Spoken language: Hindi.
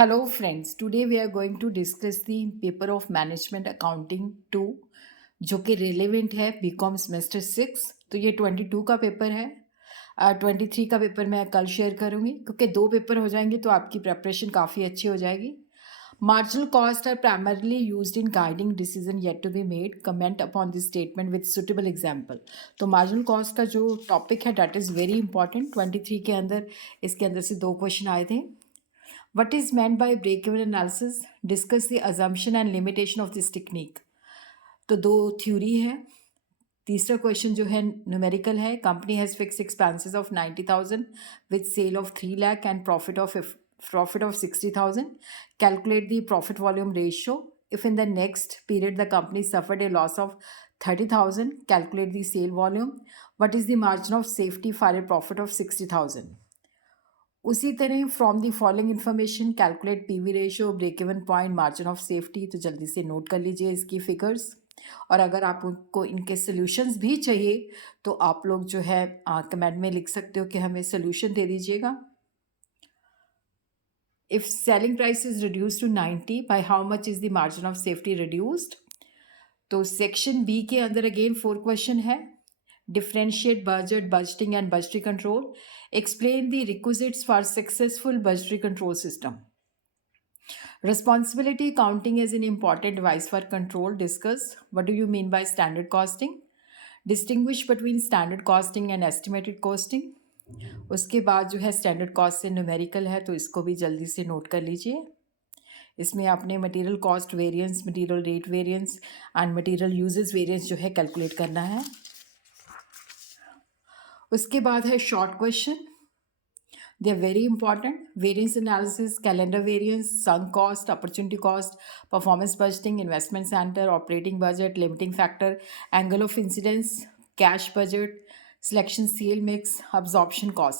Hello friends, today we are going to discuss the paper of Management Accounting 2 जो कि रेलेवेंट है बीकॉम सेमेस्टर 6। तो ये 22 का पेपर है। 23 का पेपर मैं कल शेयर करूँगी क्योंकि 2 पेपर हो जाएंगे तो आपकी प्रेपरेशन काफ़ी अच्छी हो जाएगी। Marginal costs are primarily used in guiding decision yet to be made. Comment upon this statement with suitable example. तो marginal cost का जो टॉपिक है that is very important। 23 के अंदर इसके अंदर से 2 क्वेश्चन आए थे। What is meant by break-even analysis? Discuss the assumption and limitation of this technique. तो 2 थ्योरी है। तीसरा क्वेश्चन जो है न्यूमेरिकल है। Company has fix expenses of 90,000 with sale of 3 lakh and profit of 60,000. Calculate the profit volume ratio. If in the next period the company suffered a loss of 30,000, calculate the sale volume. What is the margin of safety for a profit of 60,000? उसी तरह from the following information calculate PV ratio, break even point, margin of safety. तो जल्दी से नोट कर लीजिए इसकी फिगर्स। और अगर आपको इनके सोल्यूशंस भी चाहिए तो आप लोग जो है कमेंट में लिख सकते हो कि हमें सोल्यूशन दे दीजिएगा। If selling price is reduce to 90, by how much is the margin of safety reduced? तो सेक्शन बी के अंदर अगेन 4 क्वेश्चन है। Differentiate budget, budgeting and budgetary control. Explain the requisites for successful budgetary control system. Responsibility accounting is an important device for control. Discuss what do you mean by standard costing. Distinguish between standard costing and estimated costing. उसके बाद जो है स्टैंडर्ड कॉस्ट से न्यूमेरिकल है तो इसको भी जल्दी से नोट कर लीजिए। इसमें आपने material cost variance, material rate variance and material uses variance जो है कैलकुलेट करना है। उसके बाद है short question, they are very important. Variance analysis, calendar variance, sunk cost, opportunity cost, performance budgeting, investment centre, operating budget, limiting factor, angle of incidence, cash budget, selection sale mix, absorption cost.